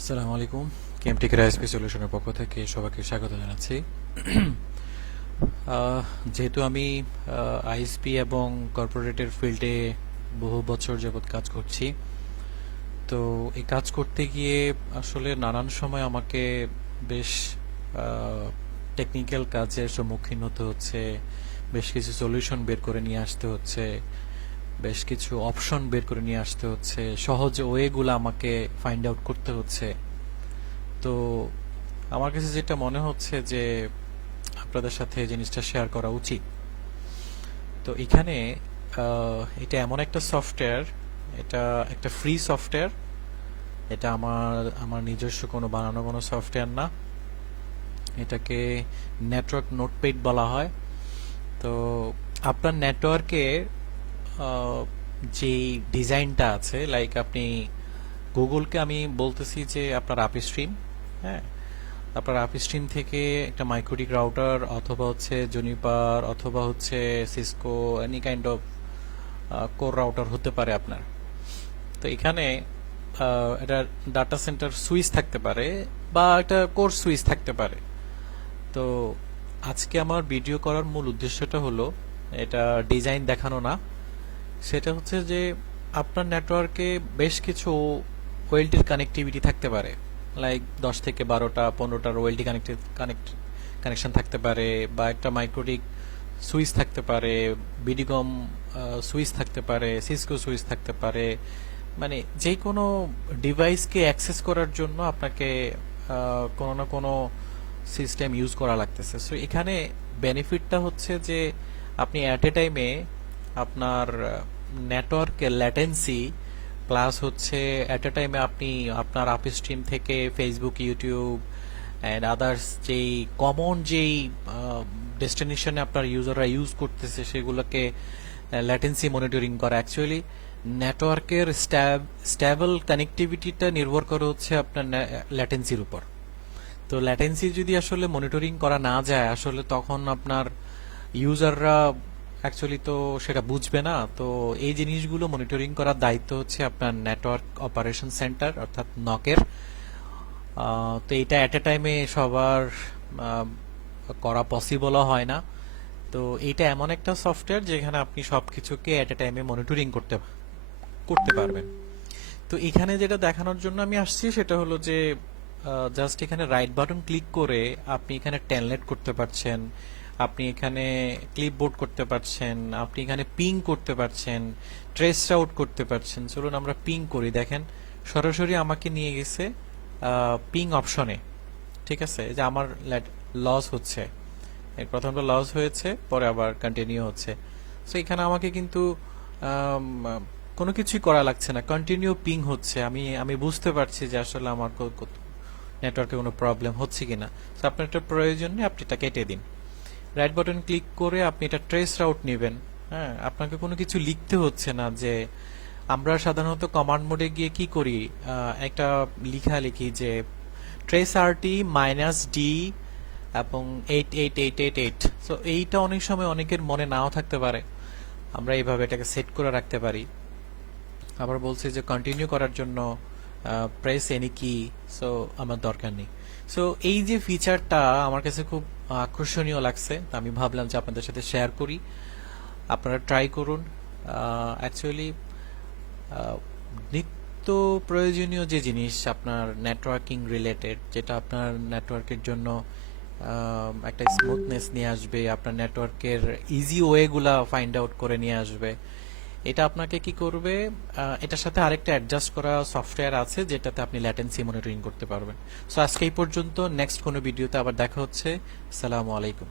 আসসালামু আলাইকুম। কেমটেকের আইএসপি সলিউশনের পক্ষ থেকে সবাইকে স্বাগত জানাচ্ছি। যেহেতু আমি আইএসপি এবং কর্পোরেটের ফিল্ডে বহু বছর যাবৎ কাজ করছি, তো এই কাজ করতে গিয়ে আসলে নানান সময় আমাকে বেশ টেকনিক্যাল কাজের সম্মুখীন হতে হচ্ছে, বেশ কিছু সলিউশন বের করে নিয়ে আসতে হচ্ছে, বেশ কিছু অপশন বের করে নিয়ে আসতে হচ্ছে, সহজ ওয়েগুলো আমাকে ফাইন্ড আউট করতে হচ্ছে। তো আমার কাছে যেটা মনে হচ্ছে যে আপনাদের সাথে এই জিনিসটা শেয়ার করা উচিত। তো এখানে এটা এমন একটা সফটওয়্যার, এটা একটা ফ্রি সফটওয়্যার। এটা আমার আমার নিজস্ব কোনো বানানো কোনো সফটওয়্যার না। এটাকে নেটওয়ার্ক নোটপ্যাড বলা হয়। তো আপনার নেটওয়ার্কে যে ডিজাইনটা আছে, লাইক আপনি গুগলকে আমি বলতেছি যে আপনার আপি স্ট্রিম, হ্যাঁ, আপনার আপি স্ট্রিম থেকে একটা মাইক্রোটিক রাউটার অথবা হচ্ছে জুনিপার অথবা হচ্ছে Cisco any kind of core router হতে পারে আপনার। তো এখানে এটা ডাটা সেন্টার সুইচ থাকতে পারে বা একটা কোর সুইচ থাকতে পারে। তো আজকে আমার ভিডিও করার মূল উদ্দেশ্যটা হলো এটা ডিজাইন দেখানো না, সেটা হচ্ছে যে আপনার নেটওয়ার্কে বেশ কিছু ওয়েলটির কানেক্টিভিটি থাকতে পারে, লাইক 10 থেকে 12টা 15টার ওয়েলটি কানেকশন থাকতে পারে, বা একটা মাইক্রোটিক সুইচ থাকতে পারে, বিডিগম সুইচ থাকতে পারে, সিসকো সুইচ থাকতে পারে। মানে যে কোনো ডিভাইসকে অ্যাক্সেস করার জন্য আপনাকে কোনো না কোনো সিস্টেম ইউজ করা লাগতেছে। সো এখানে বেনিফিটটা হচ্ছে যে আপনি অ্যাট এ টাইমে আপনার নেটওয়ার্কের ল্যাটেন্সি প্লাস হচ্ছে অ্যাট এ টাইমে আপনি আপনার আপি স্ট্রিম থেকে ফেসবুক, ইউটিউব অ্যান্ড আদার্স যেই কমন যেই ডেস্টিনেশনে আপনার ইউজাররা ইউজ করতেছে সেগুলোকে ল্যাটেন্সি মনিটরিং করা। অ্যাকচুয়ালি নেটওয়ার্কের স্ট্যাবল কানেক্টিভিটিটা নির্ভর করে হচ্ছে আপনার ল্যাটেন্সির উপর। তো ল্যাটেন্সি যদি আসলে মনিটরিং করা না যায়, আসলে তখন আপনার ইউজাররা অ্যাকচুয়ালি তো সেটা বুঝবে না। তো এই জিনিসগুলো মনিটরিং করার দায়িত্ব হচ্ছে আপনার নেটওয়ার্ক অপারেশন সেন্টার অর্থাৎ নকের। তো এটা অ্যাট এ টাইমে সবার আহ, করা পসিবলও হয় না। তো এইটা এমন একটা সফটওয়্যার যেখানে আপনি সবকিছুকে অ্যাট এ টাইমে মনিটরিং করতে করতে পারবেন। তো এখানে যেটা দেখানোর জন্য আমি আসছি সেটা হলো যে জাস্ট এখানে রাইট বাটন ক্লিক করে আপনি এখানে টেলনেট করতে পারছেন, আপনি এখানে ক্লিপবোর্ড করতে পারছেন, আপনি এখানে পিং করতে পারছেন, ট্রেস আউট করতে পারছেন। চলুন আমরা পিং করি। দেখেন সরাসরি আমাকে নিয়ে গেছে পিং অপশনে। ঠিক আছে, এই যে আমার লস হচ্ছে, এই প্রথমটা লস হয়েছে, পরে আবার কন্টিনিউ হচ্ছে। সো এখানে আমাকে কিন্তু আম, কোনো কিছুই করা লাগছে না, কন্টিনিউ পিং হচ্ছে। আমি আমি বুঝতে পারছি যে আসলে আমার নেটওয়ার্কে কোনো প্রবলেম হচ্ছে কিনা। সো আপনার একটা প্রয়োজন নেই, আপনি এটা কেটে দিন। রাইট বাটন ক্লিক করে আপনি এটা ট্রেস রাউট নেবেন। হ্যাঁ, আপনাকে কোনো কিছু লিখতে হচ্ছে না। যে আমরা সাধারণত কমান্ড মোডে গিয়ে কি করি, একটা লিখা লিখি যে ট্রেস আরটি -d এবং 88888। সো এইটা অনেক সময় অনেকের মনে নাও থাকতে পারে, আমরা এইভাবে এটাকে সেট করে রাখতে পারি। আবার বলছে যে কন্টিনিউ করার জন্য প্রেস এনি কি, সো আমার দরকার নেই। সো এই যে ফিচারটা আমার কাছে খুব আকর্ষণীয় লাগছে, তো আমি ভাবলাম যে আপনাদের সাথে শেয়ার করি, আপনারা ট্রাই করুন। অ্যাকচুয়ালি নিত্য প্রয়োজনীয় যে জিনিস আপনার নেটওয়ার্কিং রিলেটেড, যেটা আপনার নেটওয়ার্কের জন্য একটা স্মুথনেস নিয়ে আসবে, আপনার নেটওয়ার্কের ইজি ওয়েগুলা ফাইন্ড আউট করে নিয়ে আসবে, এটা আপনাকে কি করবে, এটার সাথে আরেকটা অ্যাডজাস্ট করা সফটওয়্যার আছে যেটাতে আপনি ল্যাটেন্সি মনিটরিং করতে পারবেন। সো আজকে এই পর্যন্ত, নেক্সট কোনো ভিডিওতে আবার দেখা হচ্ছে। আসসালামু আলাইকুম।